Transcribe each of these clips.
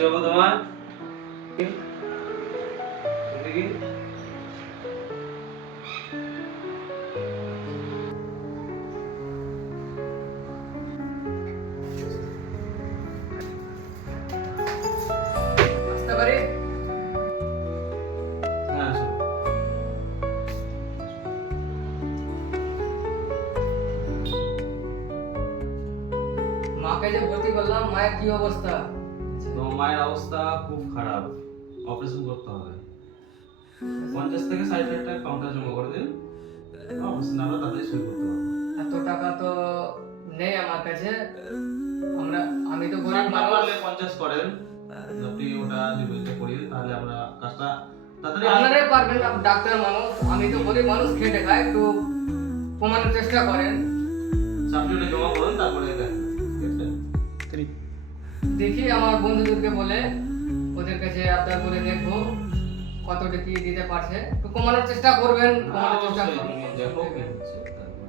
হয়েছে বাবু তোমার? দেখি আসতে পারি? হ্যাঁ আসো। মাকে যে ভর্তি করলাম, মায়ের কি অবস্থা? তোমার মায়ের অবস্থা খুব খারাপ, অপারেশন করতে হবে। 50 থেকে 60 লাখ টাকা কাউন্টার জমা করে দিন, অপারেশন আমরা তাড়াতাড়ি শুরু করতে পারবো। এত টাকা তো নেই আমার কাছে। আমি তো গরিব না মানুষ। পারলে 50 করেন, আপনি ওটা ডিপোজিট করিয়ে তাহলে আমরা কাজটা তাড়াতাড়ি আপনারাই পারবেন, ডাক্তার মানুষ। আমি তো গরিব মানুষ, খেটে খাই। একটু কমানোর চেষ্টা করেন। আপনি ওটা জমা করুন, তারপরে দেখেন। ঠিক আছে? দেখি আমার বন্ধুদেরকে বলে ওদের কাছে আবদার করে দেখবো কতটা কি দিতে পারছে। একটু কমানোর চেষ্টা করবেন। কমানোর চেষ্টা অবশ্যই করবেন। তুমি দেখো কি হচ্ছে, তারপর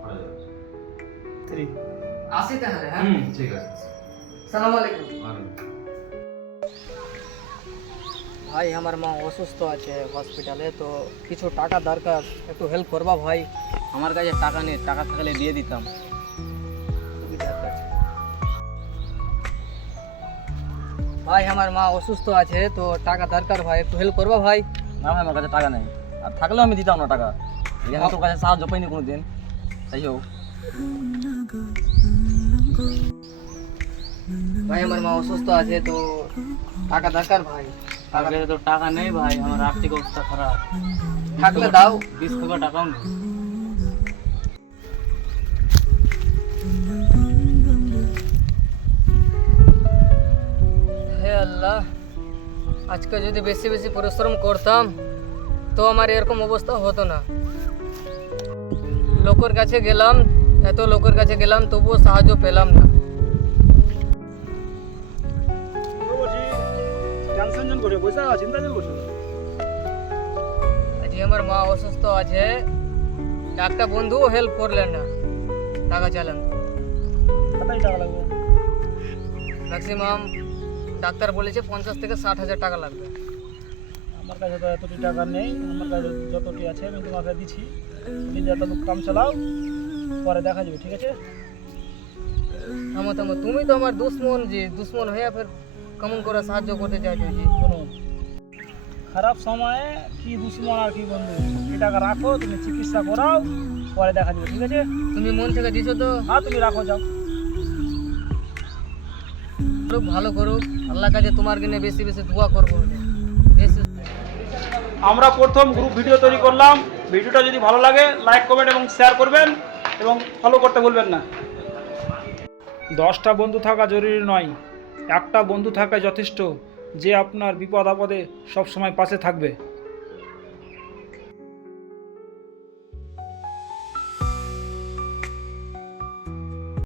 করা যাবে। আসি তাহলে, হ্যাঁ? ঠিক আছে। সালাম আলাইকুম। ওয়ালাইকুম। ভাই, আমার মা অসুস্থ আছে হসপিটালে, তো কিছু টাকা দরকার, একটু হেল্প করবা ভাই। আমার কাছে টাকা নেই, টাকা থাকলে দিয়ে দিতাম। ভাই, আমার মা অসুস্থ আছে, তো টাকা দরকার ভাই, একটু হেল্প করবা ভাই। না ভাই, আমার কাছে টাকা নেই, আর থাকলেও আমি দিতাম না টাকা। এখানে তোর কাছে সাহায্য পাইনি কোনোদিন, তাই হোক। ভাই, আমার মা অসুস্থ আছে, তো টাকা দরকার ভাই। আমার কাছে তো টাকা নেই ভাই, আমার আর্থিক অবস্থা খারাপ। থাকলে দাও। 20 টাকা টাকাও নেই। হে আল্লাহ, আজকে যদি বেশি বেশি পরিশ্রম করতাম তো আমার এরকম অবস্থা হতো না। লোকের কাছে গেলাম, এত লোকের কাছে গেলাম, তবুও সাহায্য পেলাম না। আজকে আমার মা অসুস্থ আছে, একটা বন্ধুও হেল্প করলেন না, টাকা চালান। ম্যাক্সিমাম ডাক্তার বলেছে 50 থেকে 60 হাজার টাকা লাগবে। আমার কাছে তো এতটি টাকা নেই, আমার কাছে যতটি আছে আমি তোমাকে দিচ্ছি। তুমি যত কাম চালাও, পরে দেখা যাবে, ঠিক আছে? থামো থামো, তুমি তো আমার দুশ্মন, যে দুশ্মন হয়ে ফের কেমন করে সাহায্য করতে চাইছো জি? শুনুন, খারাপ সময়ে কি দুশ্মন আর কি বন্ধু, এই টাকা রাখো, তুমি চিকিৎসা করাও, পরে দেখা যাবে, ঠিক আছে? তুমি মন থেকে দিছো তো? হ্যাঁ, তুমি রাখো, যাও। খুব ভালো করুক, আল্লাহ কাছে তোমার কিনে বেশি বেশি দোয়া করবো। বেশি আমরা প্রথম গ্রুপ ভিডিও তৈরি করলাম। ভিডিওটা যদি ভালো লাগে লাইক কমেন্ট এবং শেয়ার করবেন এবং ফলো করতে ভুলবেন না। 10টা বন্ধু থাকা জরুরি নয়, একটা বন্ধু থাকা যথেষ্ট, যে আপনার বিপদ আপদে সবসময় পাশে থাকবে।